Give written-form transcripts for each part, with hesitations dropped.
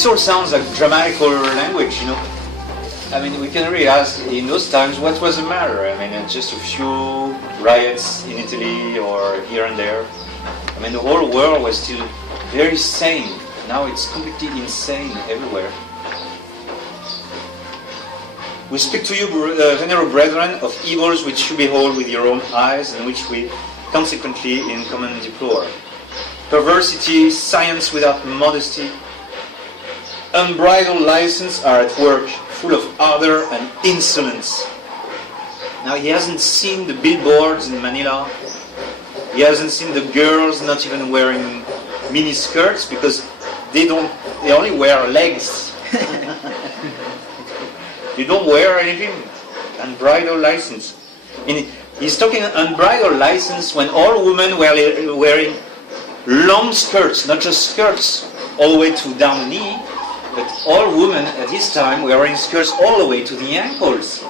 This all sounds like grammatical language, you know. I mean, we can really ask in those times what was the matter. I mean, just a few riots in Italy or here and there. I mean, the whole world was still very sane. Now it's completely insane everywhere. We speak to you, venerable brethren, of evils which you behold with your own eyes and which we consequently in common deplore. Perversity, science without modesty, unbridled license are at work, full of ardor and insolence. Now he hasn't seen the billboards in Manila. He hasn't seen the girls not even wearing mini skirts because they only wear legs. You don't wear anything. Unbridled license. He's talking unbridled license when all women were wearing long skirts, not just skirts all the way to down the knee, but all women at this time were wearing skirts all the way to the ankles.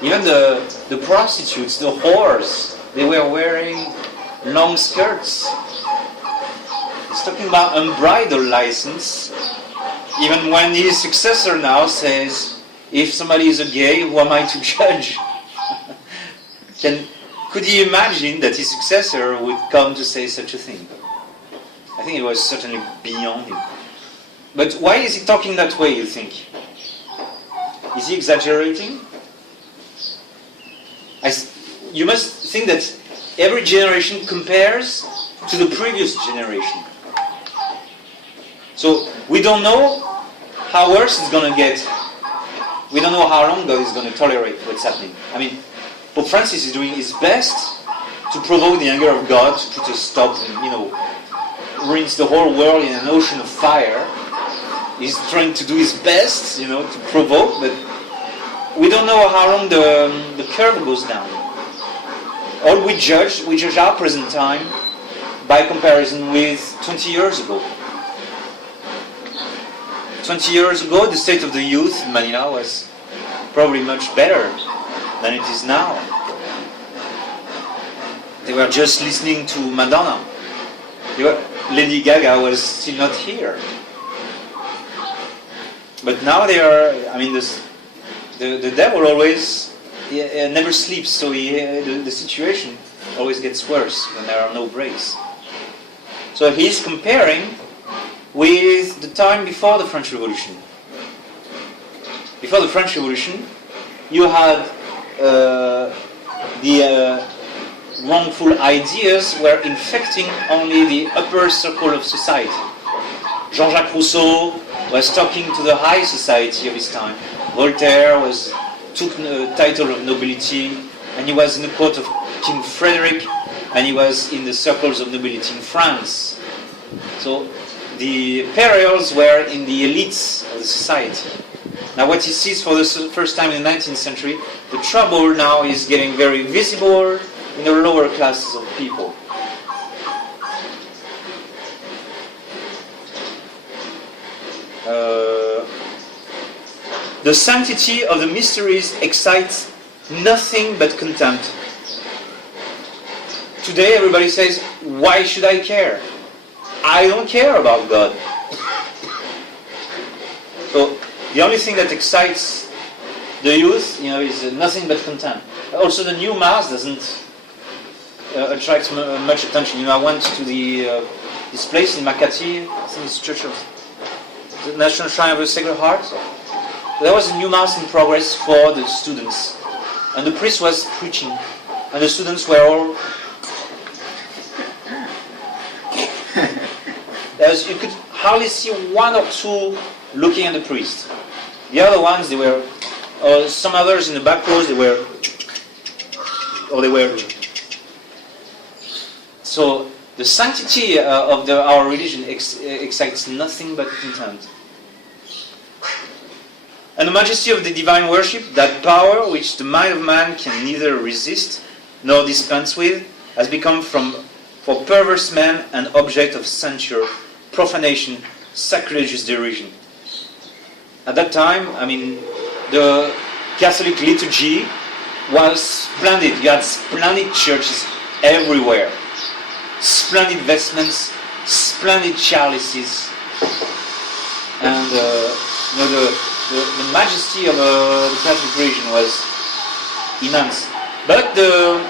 Even the prostitutes, the whores, they were wearing long skirts. He's talking about unbridled license, even when his successor now says, if somebody is a gay, who am I to judge? Could he imagine that his successor would come to say such a thing? I think it was certainly beyond him. But why is he talking that way, you think? Is he exaggerating? You must think that every generation compares to the previous generation. So we don't know how worse it's going to get. We don't know how long God is going to tolerate what's happening. I mean, Pope Francis is doing his best to provoke the anger of God, to put a stop and, rinse the whole world in an ocean of fire. He's trying to do his best, to provoke, but we don't know how long the curve goes down. All we judge our present time by comparison with 20 years ago. 20 years ago, the state of the youth in Manila was probably much better than it is now. They were just listening to Madonna. Lady Gaga was still not here. But now they are, the devil always never sleeps, so the situation always gets worse when there are no breaks. So he's comparing with the time before the French Revolution. Before the French Revolution, you had the wrongful ideas were infecting only the upper circle of society. Jean-Jacques Rousseau was talking to the high society of his time. Voltaire took the title of nobility, and he was in the court of King Frederick, and he was in the circles of nobility in France. So the perils were in the elites of the society. Now what he sees for the first time in the 19th century, the trouble now is getting very visible in the lower classes of people. The sanctity of the mysteries excites nothing but contempt. Today everybody says, why should I care? I don't care about God. So the only thing that excites the youth, is nothing but contempt. Also, the new mass doesn't attract much attention. I went to this place in Makati, I think it's Church of the National Shrine of the Sacred Heart. There was a new mass in progress for the students, and the priest was preaching, and the students were all. You could hardly see one or two looking at the priest. The other ones, they were, some others in the back rows, they were. So the sanctity of our religion excites nothing but contempt. And the majesty of the divine worship, that power which the mind of man can neither resist nor dispense with, has become for perverse men an object of censure, profanation, sacrilegious derision. At that time, the Catholic liturgy was splendid. You had splendid churches everywhere. Splendid vestments, splendid chalices. and the majesty of the Catholic religion was immense. But the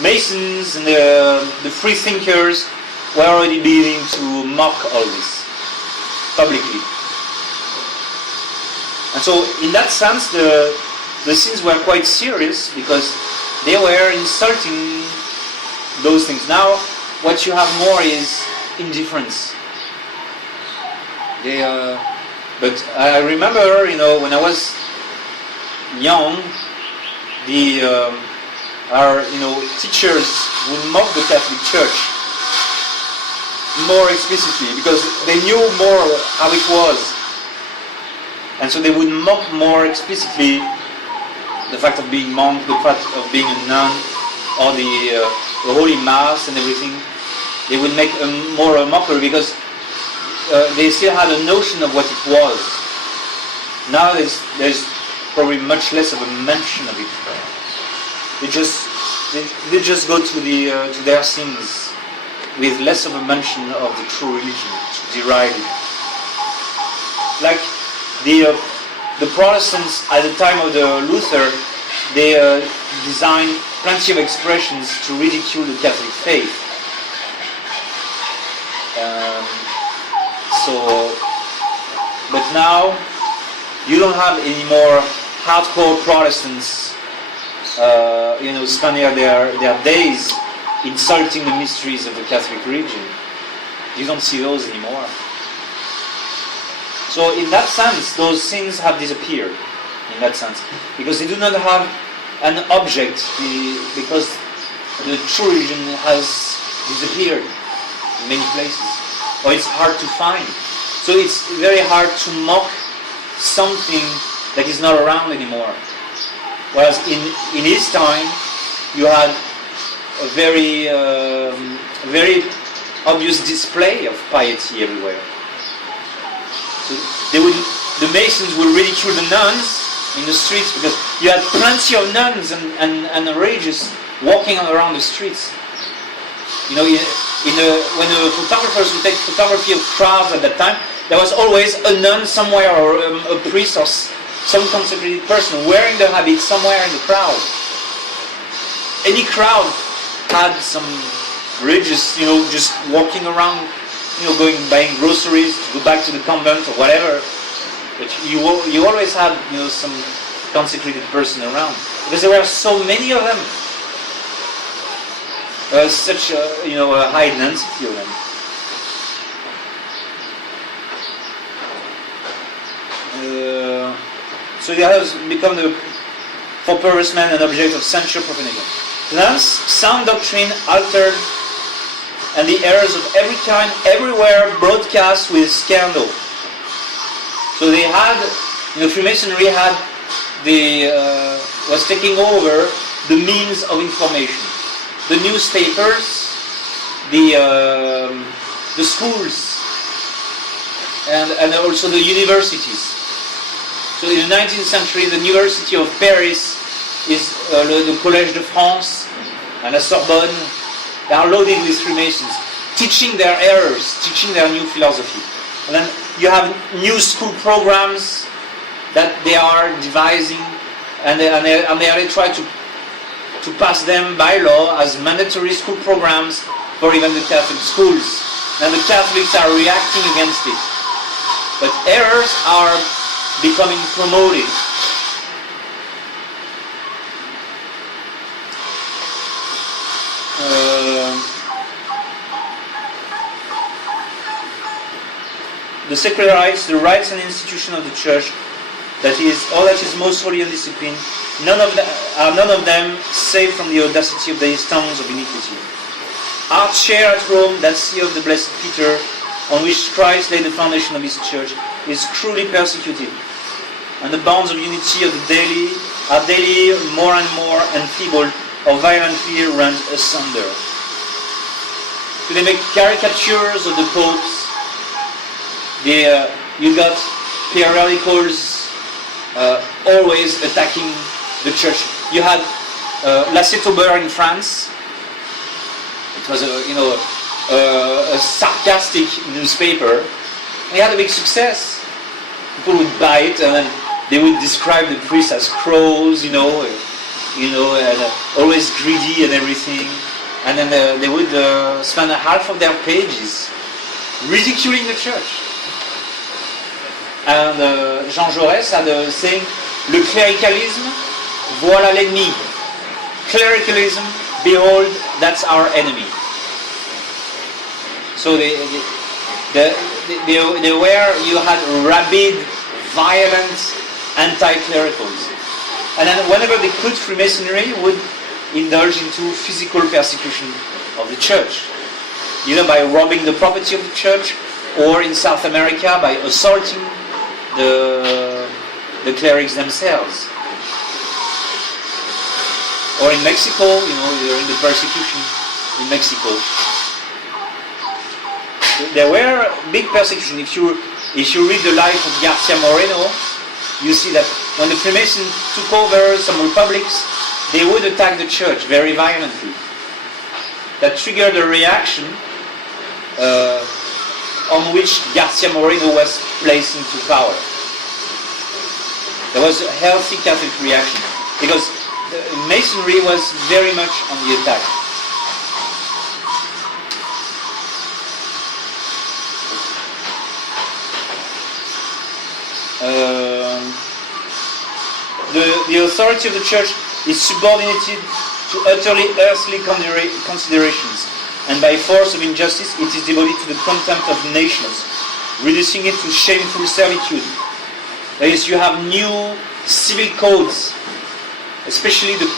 Masons and the free thinkers were already beginning to mock all this publicly. And so in that sense the sins were quite serious because they were insulting those things. Now what you have more is indifference. But I remember, when I was young, our teachers would mock the Catholic Church more explicitly because they knew more how it was, and so they would mock more explicitly the fact of being monk, the fact of being a nun, or the Holy Mass and everything. They would make more a mockery because they still had a notion of what it was. Now there's probably much less of a mention of it. They just go to their sins with less of a mention of the true religion, to deride it. Like the Protestants at the time of the Luther, they designed plenty of expressions to ridicule the Catholic faith. But now you don't have any more hardcore Protestants, spending their days insulting the mysteries of the Catholic religion. You don't see those anymore. So in that sense, those sins have disappeared. In that sense, because they do not have an object, because the true religion has disappeared in many places, or it's hard to find. So it's very hard to mock something that is not around anymore. Whereas in his time, you had a very obvious display of piety everywhere. So the Masons would ridicule the nuns in the streets because you had plenty of nuns and religious walking around the streets. When the photographers would take photography of crowds at that time, there was always a nun somewhere, or a priest, or some consecrated person wearing the habit somewhere in the crowd. Any crowd had some religious, just walking around, going buying groceries to go back to the convent or whatever. But you always had, some consecrated person around because there were so many of them. Such a high density of them. So it has become for pious men an object of censure, profanation. Thus, sound doctrine altered, and the errors of every kind, everywhere, broadcast with scandal. So they had, Freemasonry was taking over the means of information. The newspapers, the schools, and also the universities. So in the 19th century, the University of Paris is the Collège de France and the Sorbonne. They are loaded with Freemasons, teaching their errors, teaching their new philosophy. And then you have new school programs that they are devising, and they try to pass them by law as mandatory school programs for even the Catholic schools. And the Catholics are reacting against it. But errors are becoming promoted. The sacred rites, the rites and institution of the Church, that is all that is most holy and disciplined, none of them saved from the audacity of the tongues of iniquity. Our chair at Rome, that see of the blessed Peter, on which Christ laid the foundation of his Church, is cruelly persecuted, and the bonds of unity of the daily are daily more and more enfeebled or violently rent asunder. So they make caricatures of the popes. You got periodicals always attacking the Church. You had La Citober in France. It was a sarcastic newspaper. It had a big success. people would buy it, and then they would describe the priest as crows, and always greedy and everything. And then they would spend half of their pages ridiculing the church. And Jean Jaurès had a saying, le cléricalisme, voilà l'ennemi. Clericalism, behold, that's our enemy. So they were, you had rabid, violent, anti-clericals. And then whenever they could, Freemasonry would indulge into physical persecution of the church, either by robbing the property of the church, or in South America by assaulting the clerics themselves. Or in Mexico, during the persecution in Mexico. There were big persecution. If you read the life of Garcia Moreno, you see that when the Freemasons took over some republics, they would attack the church very violently. That triggered a reaction on which Garcia Moreno was placed into power. There was a healthy Catholic reaction because the Masonry was very much on the attack. The authority of the church is subordinated to utterly earthly considerations, and by force of injustice it is devoted to the contempt of nations, reducing it to shameful servitude. That is, you have new civil codes, especially the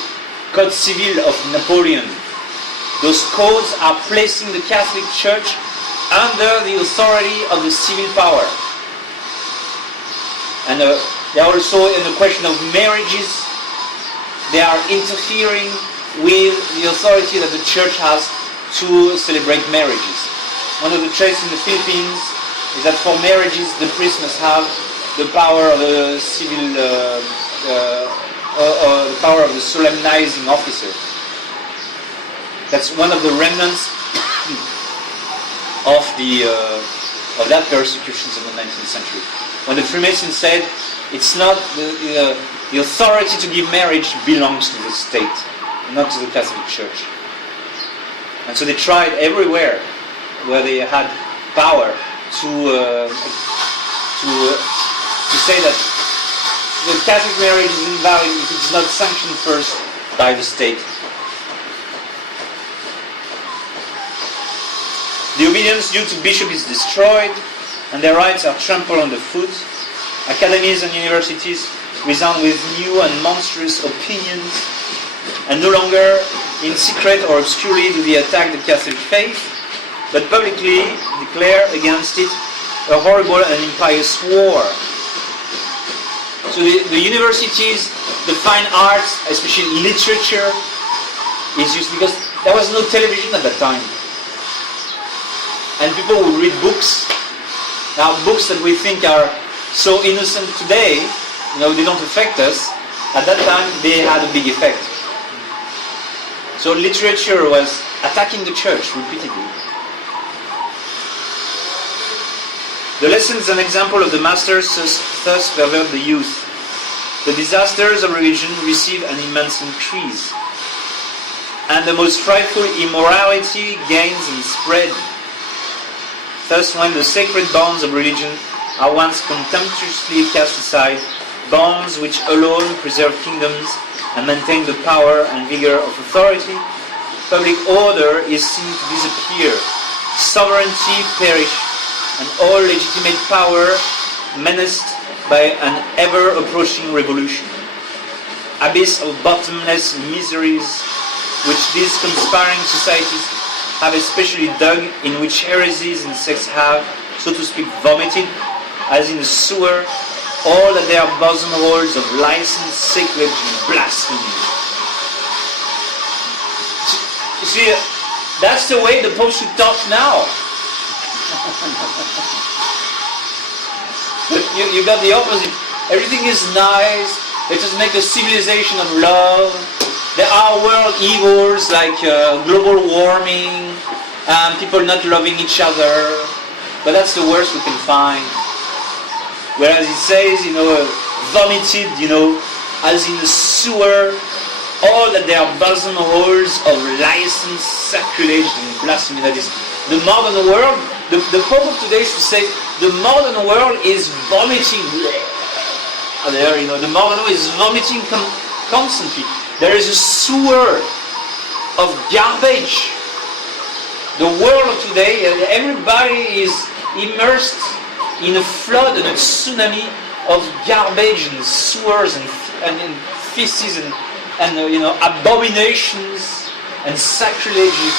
Code Civil of Napoleon. Those codes are placing the Catholic Church under the authority of the civil power. And they are also in the question of marriages. They are interfering with the authority that the church has to celebrate marriages. One of the traits in the Philippines is that for marriages the priest must have the power of a civil, the power of the solemnizing officer. That's one of the remnants of that persecutions of the 19th century. When the Freemasons said, it's not the authority to give marriage belongs to the state, not to the Catholic Church. And so they tried everywhere where they had power to say that the Catholic marriage is invalid if it's not sanctioned first by the state. The obedience due to bishop is destroyed, and their rights are trampled underfoot. Academies and universities resound with new and monstrous opinions, and no longer in secret or obscurely do they attack the Catholic faith, but publicly declare against it a horrible and impious war. So the universities, the fine arts, especially literature, is used because there was no television at that time. And people would read books. Now, books that we think are so innocent today, they don't affect us. At that time, they had a big effect. So literature was attacking the church repeatedly. The lessons and example of the masters thus pervert the youth. The disasters of religion receive an immense increase, and the most frightful immorality gains in spread. Thus, when the sacred bonds of religion are once contemptuously cast aside, bonds which alone preserve kingdoms and maintain the power and vigor of authority, public order is seen to disappear, sovereignty perish, and all legitimate power menaced by an ever-approaching revolution. Abyss of bottomless miseries which these conspiring societies have especially dug, in which heresies and sects have, so to speak, vomited, as in a sewer, all that their bosom holds of license, sacrilege, and blasphemy. You see, that's the way the Pope should talk now. But you got the opposite. Everything is nice. Let us make a civilization of love. There are world evils like global warming and people not loving each other. But that's the worst we can find. whereas it says, vomited, as in a sewer, all that their bosom holes of license, sacrilege, and blasphemy. That is, the modern world, the Pope of today should say, the modern world is vomiting. There, the modern world is vomiting constantly. There is a sewer of garbage. The world of today, everybody is immersed in a flood and a tsunami of garbage and sewers and feces and abominations and sacrileges.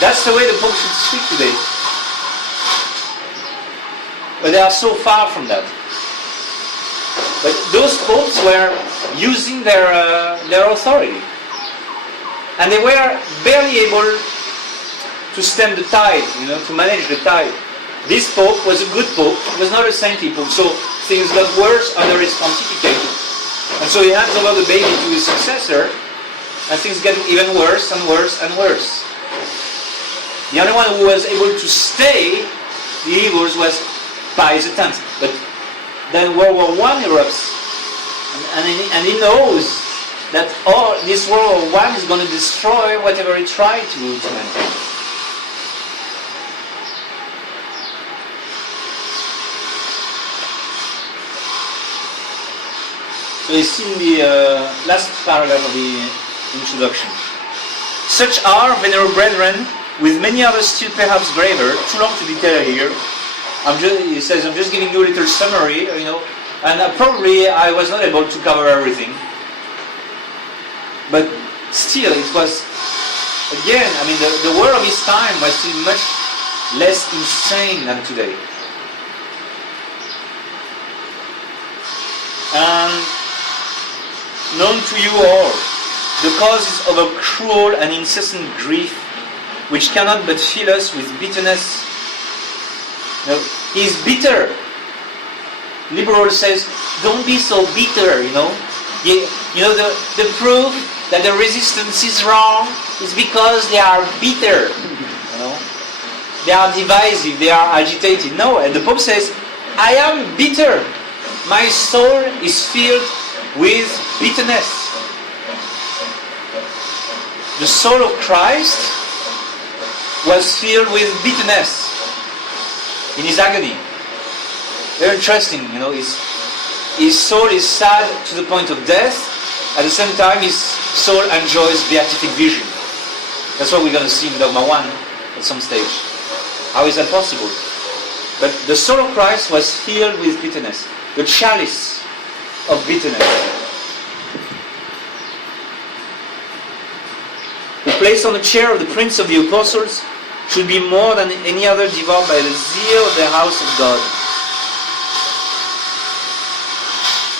That's the way the Pope should speak today. But they are so far from that. But those popes were using their authority. And they were barely able to stem the tide, to manage the tide. This pope was a good pope, he was not a saintly pope, so things got worse under his pontificate. And so he hands over the baby to his successor, and things get even worse and worse and worse. The only one who was able to stay the evils was Pius X. But then World War I erupts, and he knows that this World War I is going to destroy whatever he tried to maintain. So it's in the last paragraph of the introduction. Such are, venerable brethren, with many others still perhaps graver, too long to detail here. He says, I'm just giving you a little summary, and probably I was not able to cover everything. But still, it was, again, the world of his time was still much less insane than today. And known to you all, the causes of a cruel and incessant grief, which cannot but fill us with bitterness. He is bitter. Liberal says, don't be so bitter, The proof that the resistance is wrong is because they are bitter, They are divisive, they are agitated. No, and the Pope says, I am bitter. My soul is filled with bitterness. The soul of Christ was filled with bitterness in his agony. Very interesting, his soul is sad to the point of death. At the same time, his soul enjoys beatific vision. That's what we're going to see in Dogma 1 at some stage. How is that possible? But the soul of Christ was filled with bitterness. The chalice of bitterness. The place on the chair of the Prince of the Apostles should be more than any other devoured by the zeal of the house of God.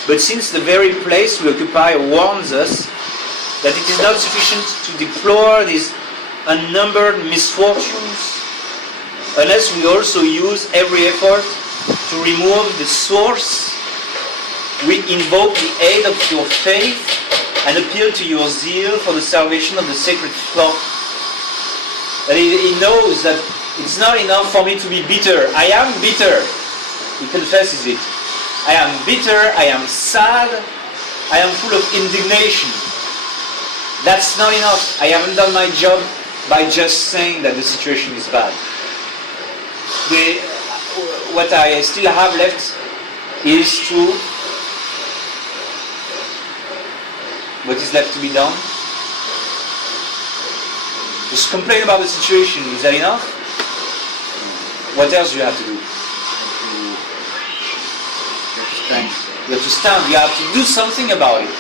But since the very place we occupy warns us that it is not sufficient to deplore these unnumbered misfortunes, unless we also use every effort to remove the source, we invoke the aid of your faith and appeal to your zeal for the salvation of the sacred flock. That he knows that it's not enough for me to be bitter. I am bitter. He confesses it. I am bitter, I am sad, I am full of indignation. That's not enough. I haven't done my job by just saying that the situation is bad. What I still have left is what is left to be done? Just complain about the situation. Is that enough? What else do you have to do? You have to stand. You have to do something about it.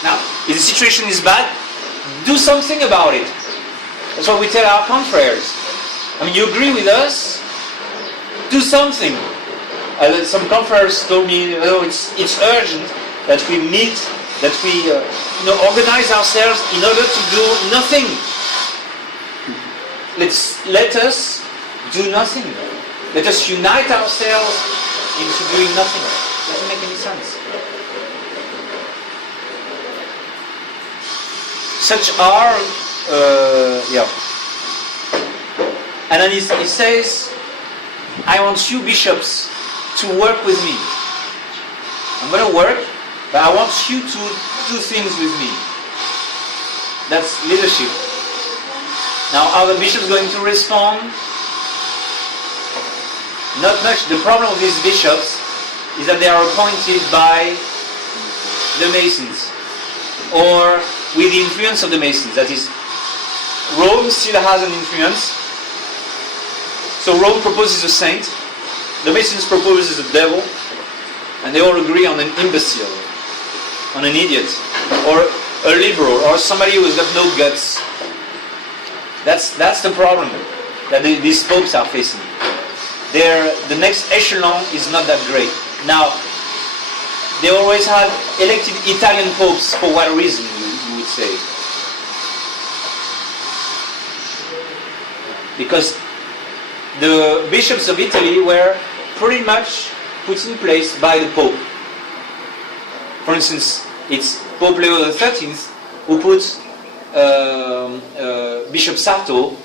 Now, if the situation is bad, do something about it. That's what we tell our confreres. You agree with us? Do something. Some confreres told me, it's urgent that we meet, that we organize ourselves in order to do nothing. Let us do nothing. Let us unite ourselves into doing nothing. Doesn't make any sense. Such are, And then he says, I want you bishops to work with me. I'm going to work, but I want you to do things with me. That's leadership. Now, are the bishops going to respond? Not much. The problem with these bishops is that they are appointed by the Masons, or with the influence of the Masons. That is, Rome still has an influence. So Rome proposes a saint, the Masons proposes a devil, and they all agree on an imbecile, on an idiot, or a liberal, or somebody who's got no guts. That's the problem that these popes are facing. The next echelon is not that great. Now, they always had elected Italian popes for what reason, you would say? Because the bishops of Italy were pretty much put in place by the Pope. For instance, it's Pope Leo XIII who put Bishop Sarto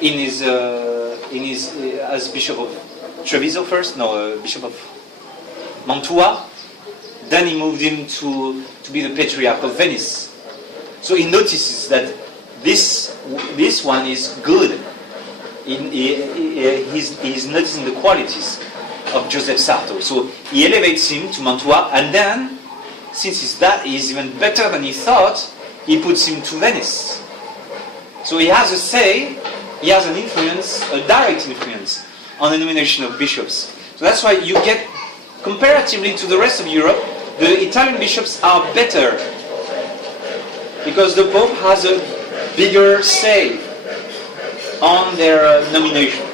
in his as Bishop of Treviso first, Bishop of Mantua. Then he moved him to be the Patriarch of Venice. So he notices that this one is good. He's noticing the qualities of Joseph Sarto. So he elevates him to Mantua, and then, since he's even better than he thought, he puts him to Venice. So he has a say, he has an influence, a direct influence on the nomination of bishops. So that's why you get, comparatively to the rest of Europe, the Italian bishops are better, because the Pope has a bigger say on their nomination.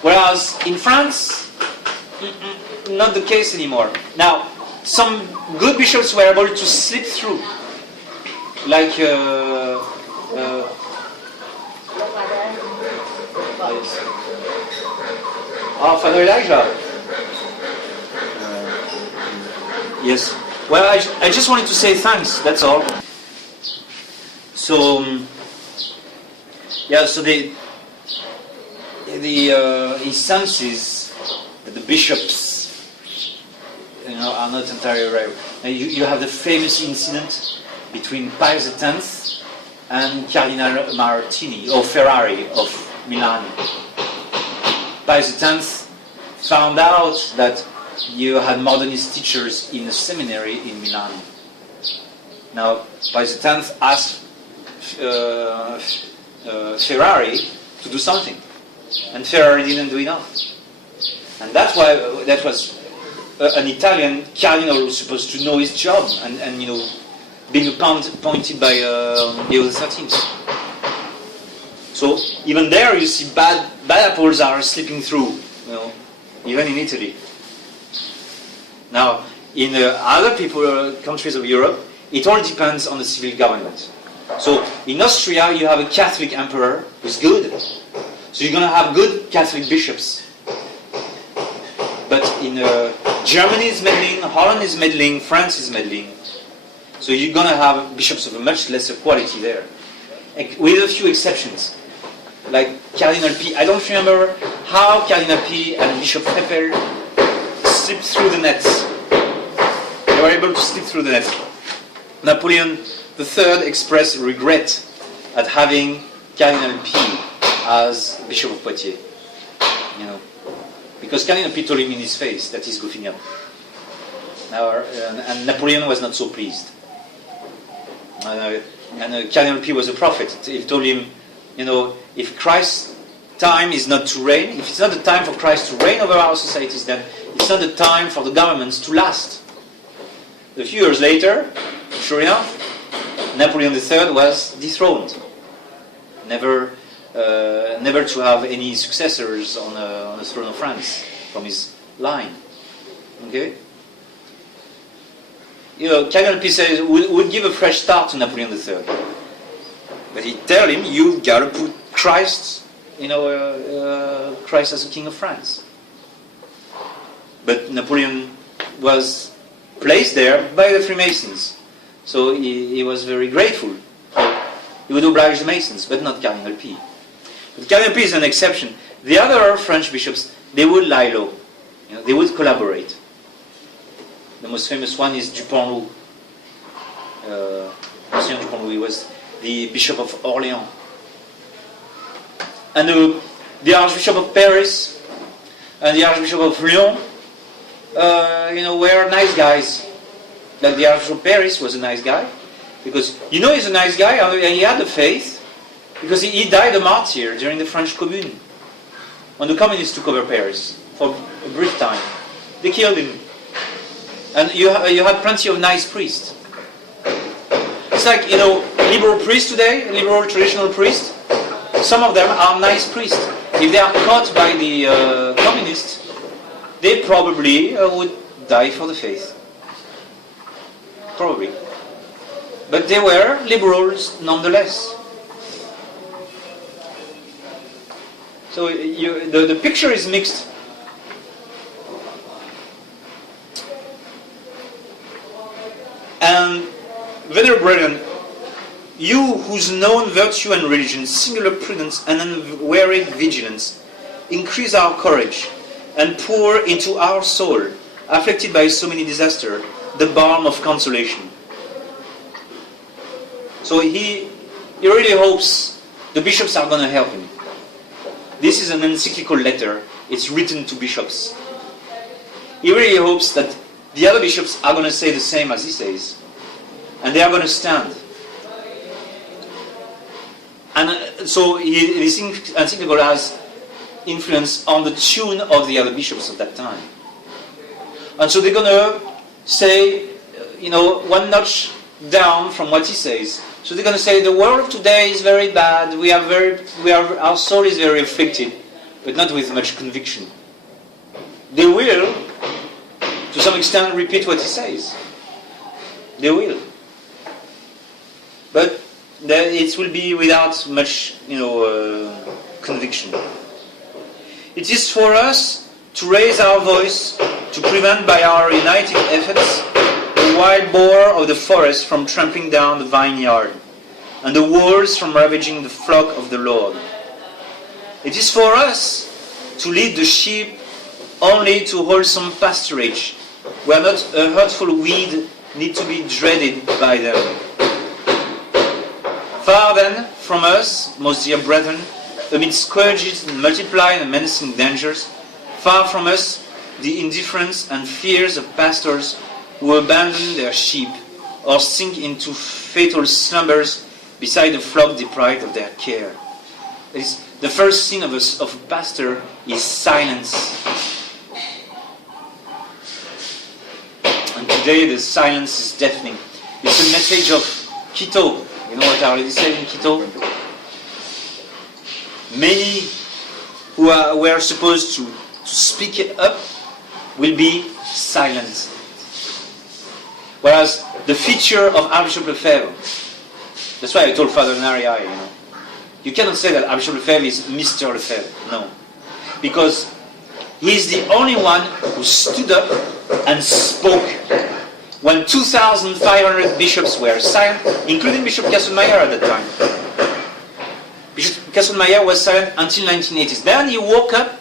Whereas in France, not the case anymore. Now, some good bishops were able to slip through, like Father Elijah. Yes. Well, I just wanted to say thanks. That's all. So, so he senses that the bishops, are not entirely right. Now, you have the famous incident between Pius X and Cardinal Martini, or Ferrari of Milan. Pius X found out that you had modernist teachers in a seminary in Milan. Now, Pius X asked Ferrari to do something, and Ferrari didn't do enough. And that's why that was an Italian cardinal who was supposed to know his job, and being appointed by Leo XIII. So even there, you see bad apples are slipping through, even in Italy. Now, in other countries of Europe, it all depends on the civil government. So in Austria, you have a Catholic emperor who's good. So you're going to have good Catholic bishops. But in Germany is meddling, Holland is meddling, France is meddling. So you're going to have bishops of a much lesser quality there. With a few exceptions. Like Cardinal P. I don't remember how Cardinal P and Bishop Heppel slipped through the nets. They were able to slip through the nets. Napoleon III expressed regret at having Cardinal P as Bishop of Poitiers. Because Cardinal P told him in his face that he's goofing up. And Napoleon was not so pleased. And Cardinal P was a prophet. He told him, if Christ's time is not to reign, if it's not the time for Christ to reign over our societies, then it's not the time for the governments to last. A few years later, sure enough, Napoleon III was dethroned. Never to have any successors on the throne of France from his line. Okay? Cardinal P says, would give a fresh start to Napoleon III. But he tell him, you've got to put Christ, Christ as the King of France. But Napoleon was placed there by the Freemasons. So he was very grateful. He would oblige the Masons, but not Cardinal P. But Cardinal P is an exception. The other French bishops, they would lie low. They would collaborate. The most famous one is Dupont-Loup. Monsieur Dupont-Loup, he was the Bishop of Orléans. And the Archbishop of Paris and the Archbishop of Lyon, were nice guys. Like the Archbishop of Paris was a nice guy, because he's a nice guy, and he had the faith, because he died a martyr during the French Commune, when the communists took over Paris for a brief time. They killed him. And you had plenty of nice priests. It's like, liberal priests today, liberal traditional priests, some of them are nice priests. If they are caught by the communists, they probably would die for the faith. Probably. But they were liberals nonetheless. So the picture is mixed. And, venerable brethren, you whose known virtue and religion, singular prudence and unwearied vigilance, increase our courage and pour into our soul, afflicted by so many disasters, the balm of consolation. So he really hopes the bishops are going to help him. This is an encyclical letter. It's written to bishops. He really hopes that the other bishops are going to say the same as he says. And they are going to stand. And so this encyclical has influence on the tune of the other bishops of that time. And so they're going to say, one notch down from what he says. So they're going to say, the world of today is very bad. Our soul is very afflicted, but not with much conviction. They will, to some extent, repeat what he says. They will. But it will be without much, conviction. It is for us to raise our voice to prevent by our united efforts the wild boar of the forest from trampling down the vineyard, and the wolves from ravaging the flock of the Lord. It is for us to lead the sheep only to wholesome pasturage, where not a hurtful weed need to be dreaded by them. Far then from us, most dear brethren, amid scourges and multiplying and menacing dangers, far from us the indifference and fears of pastors who abandon their sheep or sink into fatal slumbers beside the flock deprived of their care. The first sin of a pastor is silence. And today the silence is deafening. It's a message of Quito. You know what I already said in Quito? Many who were supposed to speak up will be silent. Whereas the feature of Archbishop Lefebvre, that's why I told Father Naria, you cannot say that Archbishop Lefebvre is Mr. Lefebvre. No. Because he's the only one who stood up and spoke. When 2,500 bishops were silent, including Bishop Kasselmeyer at that time. Bishop Kasselmeyer was silent until 1980s. Then he woke up.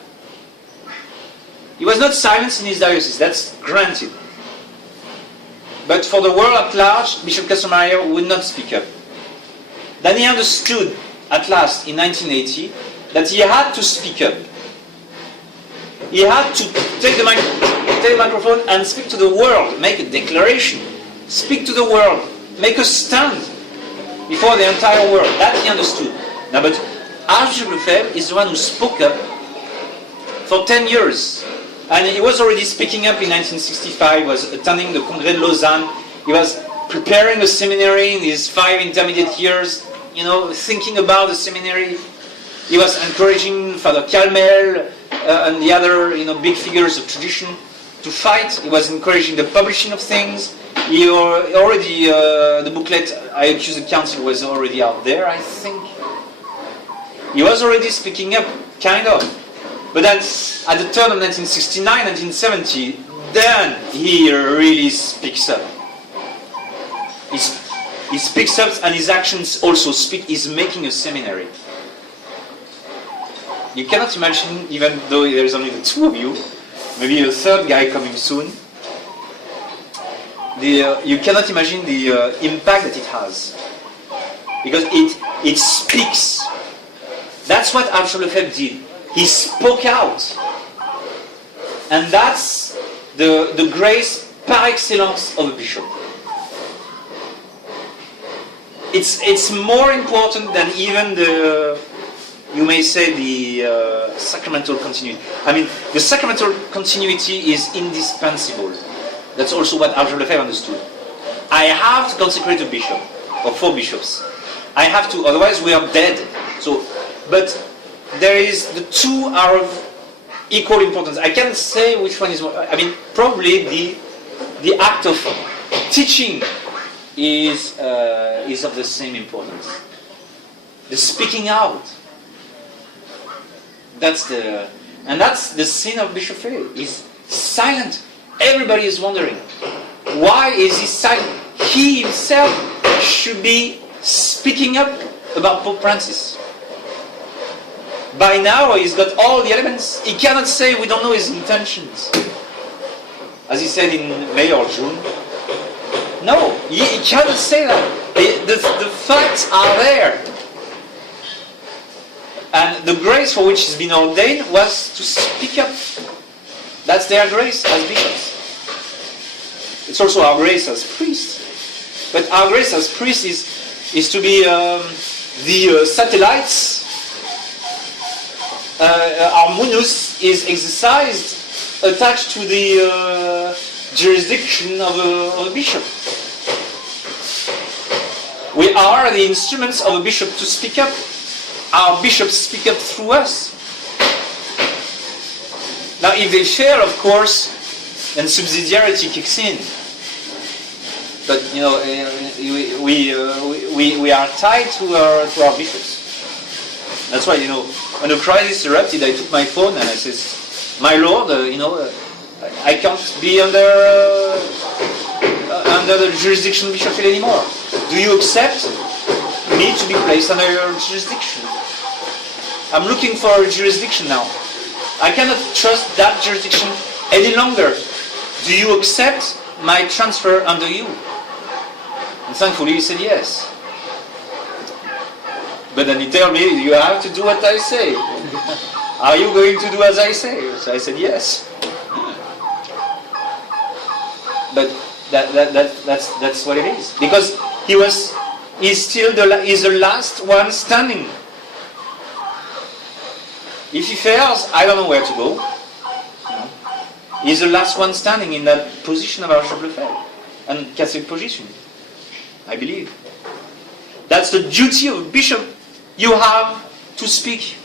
He was not silenced in his diocese, that's granted. But for the world at large, Bishop Kasselmeyer would not speak up. Then he understood, at last, in 1980, that he had to speak up. He had to take the microphone and speak to the world, make a declaration, speak to the world, make a stand before the entire world. That he understood. Now, but Archbishop Lefebvre is the one who spoke up for 10 years. And he was already speaking up in 1965, he was attending the Congrès de Lausanne, he was preparing a seminary in his 5 intermediate years, thinking about the seminary. He was encouraging Father Calmel and the other, big figures of tradition to fight. He was encouraging the publishing of things. He already, the booklet, I Accuse the Council, was already out there, I think. He was already speaking up, kind of. But then, at the turn of 1969, 1970, then he really speaks up. He speaks up, and his actions also speak. He's making a seminary. You cannot imagine, even though there's only the two of you, maybe a third guy coming soon. You cannot imagine the impact that it has, because it speaks. That's what Archbishop Lefebvre did. He spoke out, and that's the grace par excellence of a bishop. It's more important than even you may say the sacramental continuity. I mean, the sacramental continuity is indispensable. That's also what Archbishop Lefebvre understood. I have to consecrate a bishop, or 4 bishops. I have to, otherwise we are dead. So, but there is, the two are of equal importance. I can't say which one is more. I mean, probably the act of teaching is of the same importance. The speaking out. That's the sin of Bishop Lefebvre. He's silent. Everybody is wondering, why is he silent? He himself should be speaking up about Pope Francis. By now he's got all the elements. He cannot say we don't know his intentions, as he said in May or June. No, he cannot say that. The facts are there. And the grace for which he's been ordained was to speak up. That's their grace as bishops. It's also our grace as priests. But our grace as priests is to be the satellites. Our munus is exercised, attached to the jurisdiction of a bishop. We are the instruments of a bishop to speak up. Our bishops speak up through us. Now, if they fail, of course, then subsidiarity kicks in. But you know, we are tied to our bishops. That's why, you know, when the crisis erupted, I took my phone and I said, "My Lord, I can't be under the jurisdiction of Bishop Phil anymore. Do you accept me to be placed under your jurisdiction? I'm looking for a jurisdiction now. I cannot trust that jurisdiction any longer. Do you accept my transfer under you?" And thankfully he said yes. But then he told me, "You have to do what I say." "Are you going to do as I say?" So I said yes. But that's what it is. Because he's the last one standing. If he fails, I don't know where to go. He's the last one standing in that position of Archbishop Lefebvre, and Catholic position, I believe. That's the duty of a bishop. You have to speak.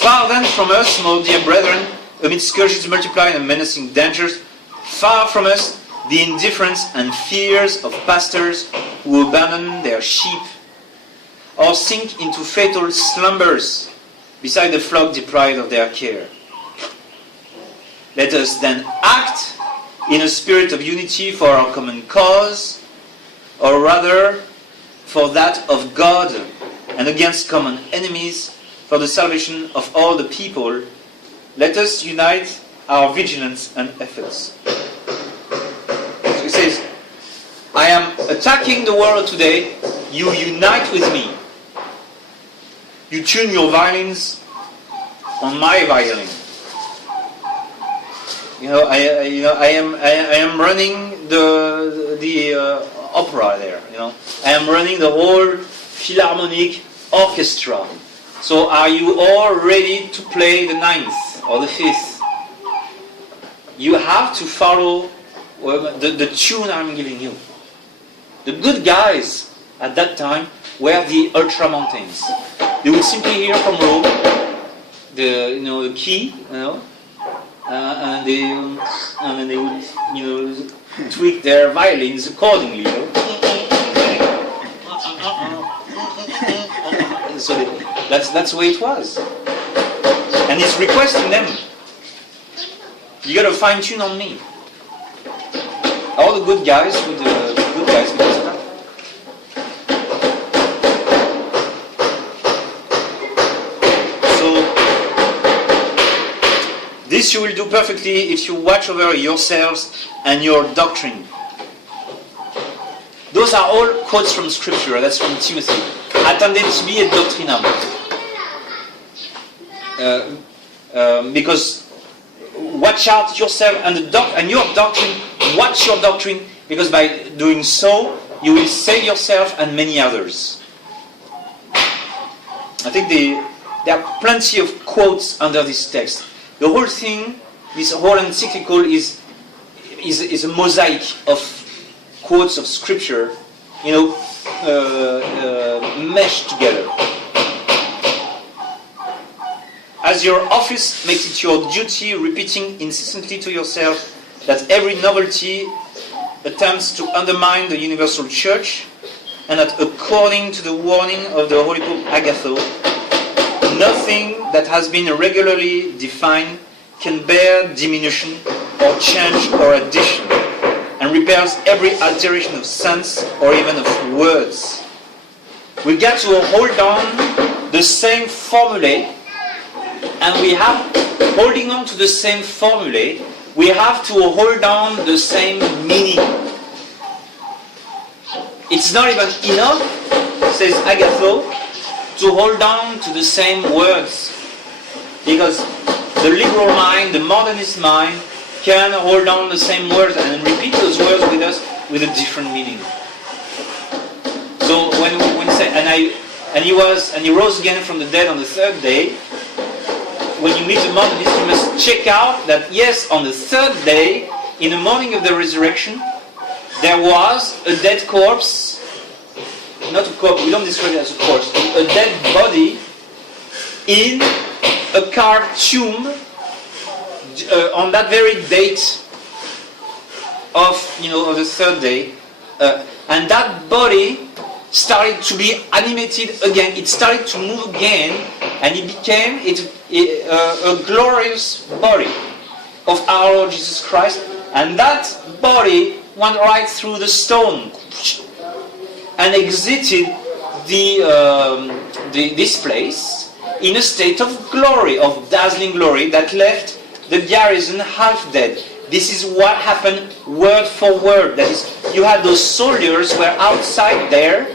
Far then from us, my dear brethren, amid scourges multiplying and menacing dangers, far from us the indifference and fears of pastors who abandon their sheep or sink into fatal slumbers beside the flock deprived of their care. Let us then act in a spirit of unity for our common cause, or rather for that of God, and against common enemies, for the salvation of all the people. Let us unite our vigilance and efforts. So he says, I am attacking the world today, you unite with me. You tune your violins on my violin. I am running the opera there. I am running the whole Philharmonic orchestra. So are you all ready to play the 9th or the 5th? You have to follow the tune I'm giving you. The good guys at that time were the ultramontanes. They would simply hear from Rome the key, and they would tweak their violins accordingly. So that's the way it was. And he's requesting them, you got to fine tune on me. All the good guys with the good guys because of that. So This you will do perfectly if you watch over yourselves and your doctrine. Those are all quotes from Scripture. That's from Timothy. Attendeți et doctrinam. Because watch out yourself and your doctrine. Watch your doctrine, because by doing so, you will save yourself and many others. I think there are plenty of quotes under this text. The whole thing, this whole encyclical is a mosaic of quotes of Scripture, meshed together. As your office makes it your duty, repeating insistently to yourself that every novelty attempts to undermine the universal church, and that according to the warning of the Holy Pope Agatho, nothing that has been regularly defined can bear diminution or change or addition, and repels every alteration of sense or even of words. We get to hold on the same formulae, and we have, holding on to the same formulae, we have to hold on the same meaning. It's not even enough, says Agatho, to hold on to the same words, because the liberal mind, the modernist mind, can hold on the same words and repeat those words with us with a different meaning. So when we say, and he rose again from the dead on the third day, when you meet a modernist, you must check out that yes, on the third day, in the morning of the resurrection, there was a dead corpse, not a corpse, we don't describe it as a corpse, a dead body in a carved tomb on that very date of the third day, and that body started to be animated again. It started to move again, and it became a glorious body of our Lord Jesus Christ. And that body went right through the stone and exited this place in a state of glory, of dazzling glory, that left the garrison half dead. This is what happened word for word. That is, you had those soldiers who were outside there,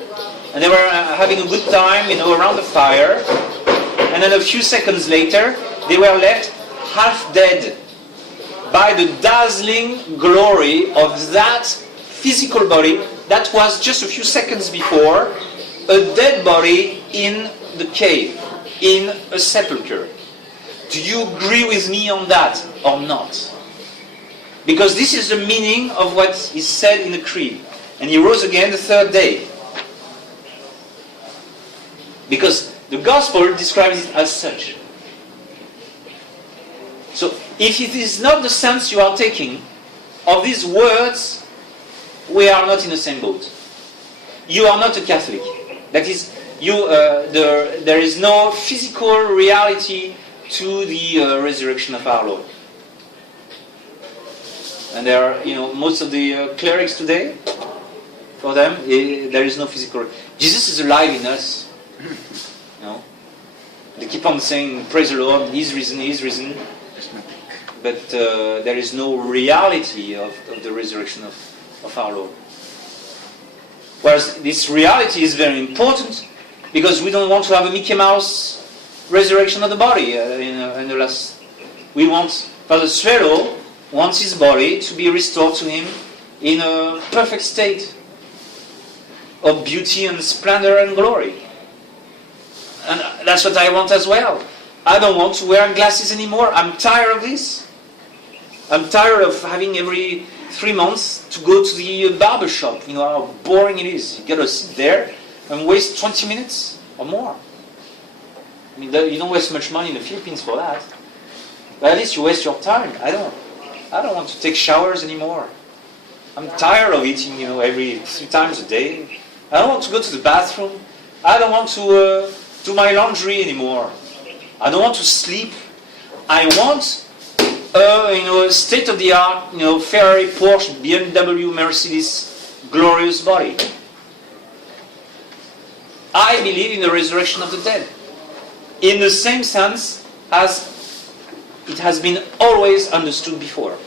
and they were having a good time, around the fire. And then a few seconds later, they were left half dead by the dazzling glory of that physical body that was just a few seconds before a dead body in the cave, in a sepulchre. Do you agree with me on that or not? Because this is the meaning of what is said in the creed. And he rose again the third day. Because the gospel describes it as such. So, if it is not the sense you are taking of these words, we are not in the same boat. You are not a Catholic. That is, there is no physical reality to the resurrection of our Lord. And there are, most of the clerics today, for them, there is no physical. Jesus is alive in us. They keep on saying, praise the Lord, He's risen, He's risen. But there is no reality of the resurrection of our Lord. Whereas this reality is very important, because we don't want to have a Mickey Mouse resurrection of the body. We want, Father Swallow wants his body to be restored to him in a perfect state of beauty and splendor and glory. And that's what I want as well. I don't want to wear glasses anymore. I'm tired of this. I'm tired of having every 3 months to go to the barber shop. How boring it is. You gotta sit there and waste 20 minutes or more. You don't waste much money in the Philippines for that. But at least you waste your time. I don't want to take showers anymore. I'm tired of eating, every 3 times a day. I don't want to go to the bathroom. I don't want to do my laundry anymore. I don't want to sleep. I want a state-of-the-art, Ferrari, Porsche, BMW, Mercedes, glorious body. I believe in the resurrection of the dead, in the same sense as it has been always understood before.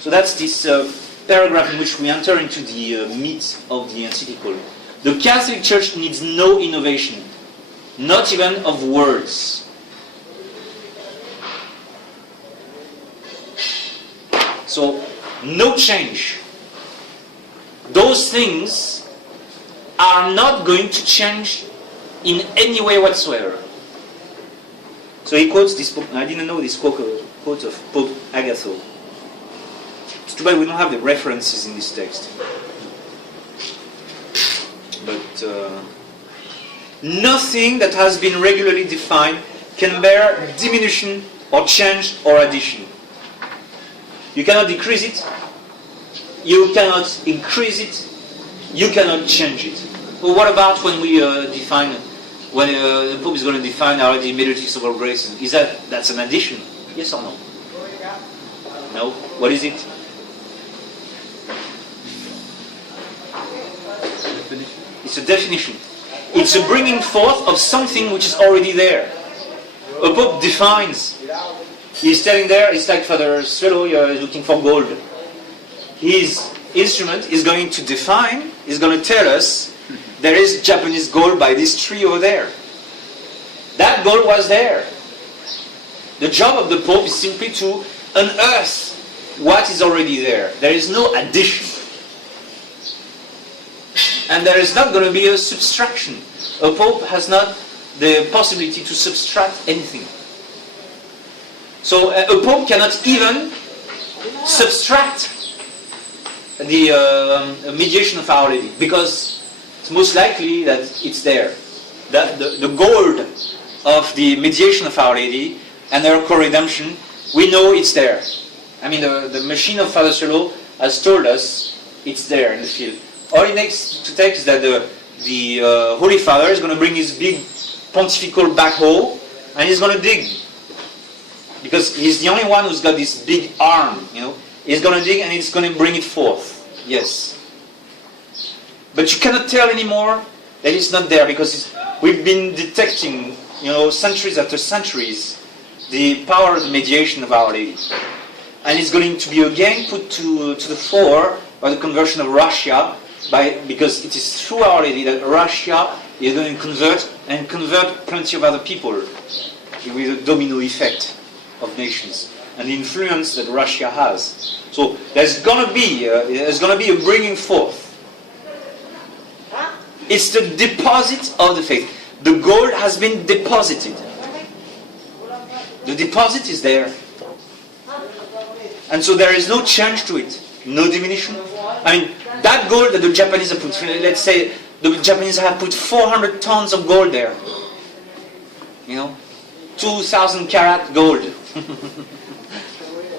So that's this paragraph in which we enter into the meat of the encyclical. The Catholic Church needs no innovation, not even of words. So, no change. Those things are not going to change in any way whatsoever. So he quotes this book. I didn't know this quote of Pope Agatho. It's too bad we don't have the references in this text. But nothing that has been regularly defined can bear diminution or change or addition. You cannot decrease it, you cannot increase it, you cannot change it. Well, what about when we define, when the Pope is going to define already immediately of all graces? Is that's an addition? Yes or no? No? What is it? It's a definition. It's a bringing forth of something which is already there. A Pope defines. He's standing there, it's like Father Swallow, you're looking for gold. His instrument is going to define, is going to tell us there is Japanese gold by this tree over there. That gold was there. The job of the Pope is simply to unearth what is already there. There is no addition. And there is not going to be a subtraction. A Pope has not the possibility to subtract anything. So a Pope cannot even subtract the mediation of Our Lady, because it's most likely that it's there. That the gold of the mediation of Our Lady and her co-redemption, we know it's there. I mean, the machine of Father Solo has told us it's there in the field. All it needs to take is that the Holy Father is going to bring his big pontifical backhoe and he's going to dig. Because he's the only one who's got this big arm, you know. He's going to dig and he's going to bring it forth. Yes. But you cannot tell anymore that it's not there, because we've been detecting, you know, centuries after centuries, the power of the mediation of Our Lady. And it's going to be again put to the fore by the conversion of Russia, because it is through Our Lady that Russia is going to convert plenty of other people with a domino effect of nations and the influence that Russia has. So there's going to be a bringing forth. It's the deposit of the faith. The gold has been deposited. The deposit is there. And so there is no change to it, no diminution. I mean, that gold that the Japanese have put, let's say the Japanese have put 400 tons of gold there. You know, 2,000 karat gold.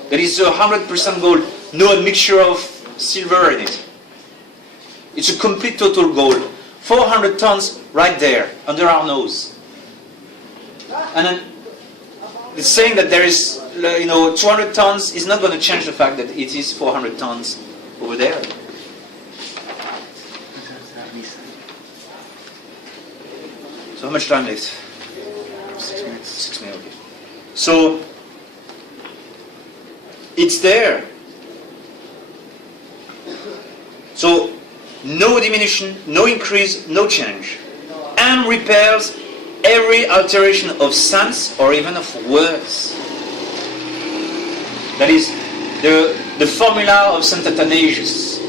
That is 100% gold, no mixture of silver in it. It's a complete total gold. 400 tons right there, under our nose. And then it's saying that there is, 200 tons is not going to change the fact that it is 400 tons over there. So how much time left? 6 minutes. 6 minutes, okay. So, it's there. So, no diminution, no increase, no change. And repels every alteration of sense or even of words. That is the formula of Saint Athanasius.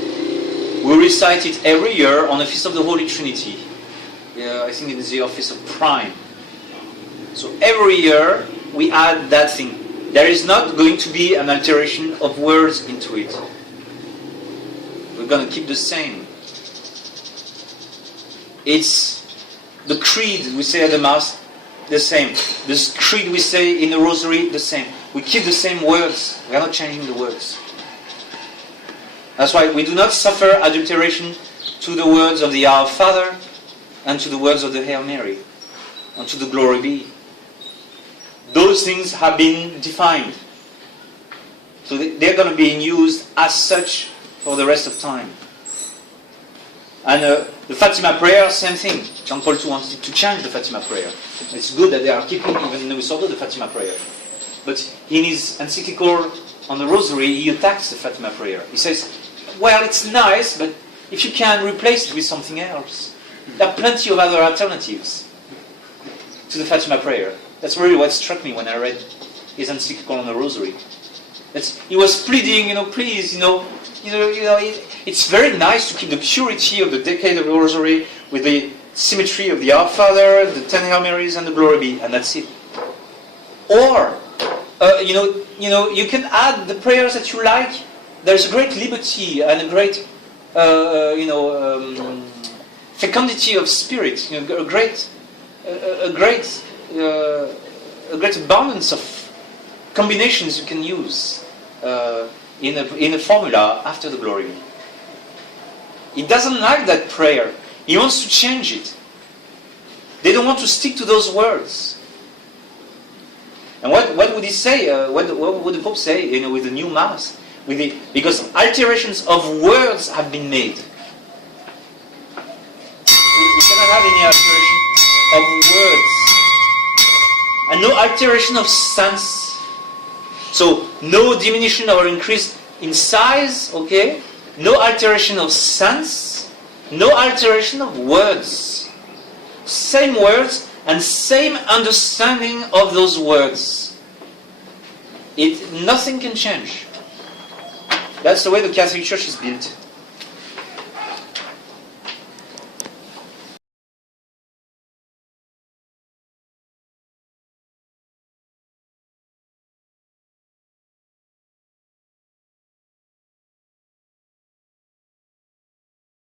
We recite it every year on the Feast of the Holy Trinity. I think it is the office of Prime. So every year we add that thing. There is not going to be an alteration of words into it. We're going to keep the same. It's the creed we say at the Mass, the same. The creed we say in the Rosary, the same. We keep the same words. We are not changing the words. That's why we do not suffer adulteration to the words of the Our Father and to the words of the Hail Mary and to the Glory Be. Those things have been defined. So they're going to be used as such for the rest of time. And the Fatima prayer, same thing. John Paul II wanted to change the Fatima prayer. It's good that they are keeping, even in Usodo, the Fatima prayer. But in his encyclical on the Rosary, he attacks the Fatima prayer. He says, well, it's nice, but if you can replace it with something else. There are plenty of other alternatives to the Fatima prayer. That's really what struck me when I read his encyclical on the Rosary. He was pleading, please, it's very nice to keep the purity of the decade of the Rosary with the symmetry of the Our Father, the 10 Hail Marys, and the Glory Be, and that's it. Or, you can add the prayers that you like. There's a great liberty and a great, fecundity of spirit. A great abundance of combinations you can use in a formula after the Glory Be. He doesn't like that prayer. He wants to change it. They don't want to stick to those words. And what would he say? What would the Pope say? With the new Mass, because alterations of words have been made. We cannot have any alteration of words, and no alteration of sense. So no diminution or increase in size. Okay, no alteration of sense, no alteration of words. Same words. And same understanding of those words. Nothing can change. That's the way the Catholic Church is built.